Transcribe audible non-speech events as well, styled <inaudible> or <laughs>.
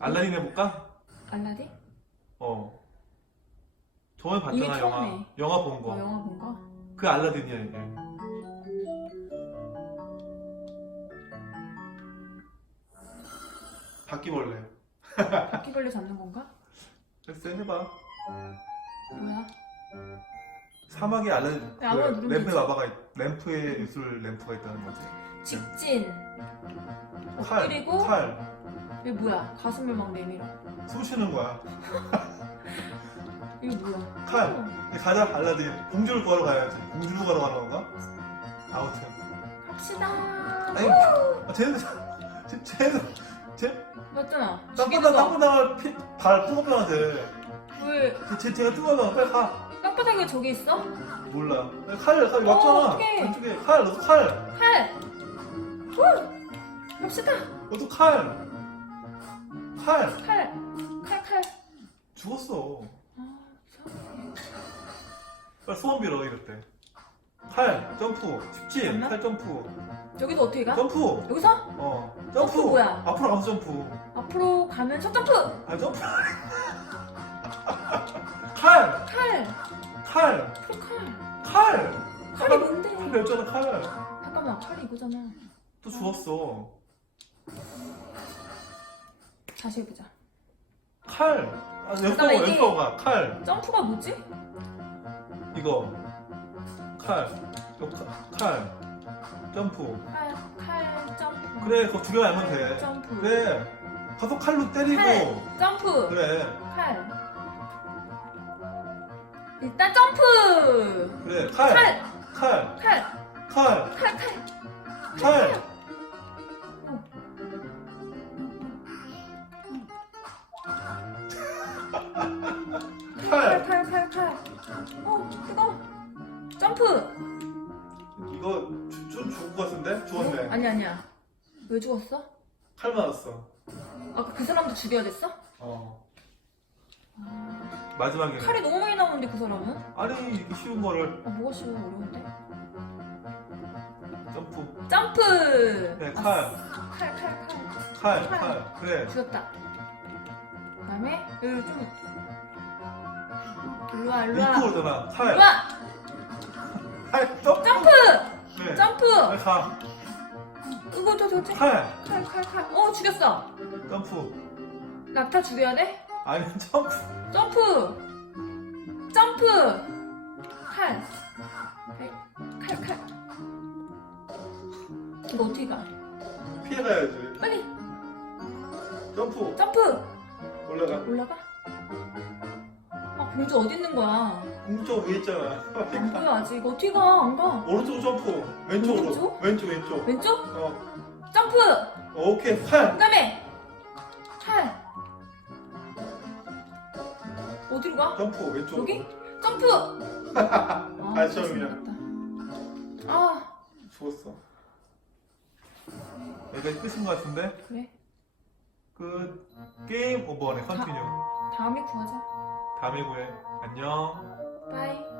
알라딘 해볼까? 알라딘? 어. 저번에 이게 봤잖아 영화. 처음에. 영화 본 어, 거. 영화 본 거? 그 알라딘이야 이게. 바퀴벌레. <laughs> 바퀴벌레 잡는 건가? 됐어 해봐. 뭐야? 사막에 알라딘. 네, 아무나 그 누르면 램프에 되지. 마바가 있- 램프에 유술 램프가 있다는 거지. 직진. 칼. 그리고 칼. 이게 뭐야? 가슴을 막 내밀어. 숨 쉬는 거야. <laughs> 이게 뭐야? 칼. 어, 이제 가자 알라딘. 공주를 구하러 가야지. 공주를 구하러 가는 건가? 아무튼. 갑시다. 아니, 아, 쟤는 쟤- 쟤는 쟤 맞잖아. 땅콩 나갈 피, 발 뚜껑병한테. 왜쟤 쟤가 뚜껑병 빨리 가. 땅바닥에 저기 있어? 몰라. 칼, 칼 어, 왔잖아. 어떡해. 안쪽에 칼, 너도 칼. 칼. 후. 갑시다. 너도 칼. 칼. 칼. 칼 칼. 죽었어. 아. 빨리 소원 빌어 이럴 때. 칼, 점프, 쉽지? 맞나? 칼 점프. 여기서 어떻게 가? 점프. 여기서 어. 점프 점프. 뭐야? 앞으로 가면서 점프. 앞으로 가면서 점프. 아 점프. 칼, 칼. 칼, 앞으로 칼. 칼. 칼이 뭔데? 칼 배웠잖아 칼. 잠깐만 칼이 이거잖아. 또 죽었어. 다시 해보자. 칼. 아, 잠깐만, 이게- 왼쪽가 칼. 점프가 뭐지? 이거 칼. 이거 칼. 칼. 점프. 칼, 칼, 점프. 그래 그거 두 개만 알면 돼. 점프. 그래. 가서 칼로 때리고. 칼, 점프. 그래. 칼. 일단 점프. 그래. 칼. 칼, 칼. 칼, 칼. 칼, 칼. 칼. 칼, 칼. 죽었네. 아니 아니야. 왜 죽었어? 칼 맞았어. 아까 그 사람도 죽여야 됐어? 어. 아, 마지막에. 칼이 너무 많이 나오는데 그 사람은? 아니 이렇게 쉬운 거를 아, 뭐가 쉬워 어려운데? 점프. 점프. 네, 아, 칼. 칼, 칼, 칼. 칼. 칼. 칼. 그래. 죽였다. 그다음에 여기 좀 일로 와, 일로 와. 리프 오잖아. 일로 칼. 와. 칼. 점프. 점프. 그래. 점프. 가. 이거 저 저지. 칼. 칼, 칼, 칼. 어, 죽였어. 점프. 낙타 죽여야 돼? 아니 <laughs> 점프. 점프. 점프. 칼. 칼, 칼, 칼. 이거 어떻게 가? 피해가야지. 빨리 점프. 점프. 올라가. 올라가. 아, 공주 어디 있는 거야? 공쪽 위에 있잖아. 안 보여 아직. 어떻게 가? 안 가. 오른쪽 점프. 왼쪽으로. 오른쪽? 왼쪽 왼쪽. 왼쪽? 어. 점프. 오케이. 칼. 그다음에 칼. 어디로 가? 점프 왼쪽. 여기? 점프. <laughs> 아, 아, 처음이야. 죽었다. 아, 죽었어. 여기까지 끝인 것 같은데? 그래. 끝. 게임 오버네. 컨티뉴. 다음에 구하자. 다음에 구해. 안녕. 빠이.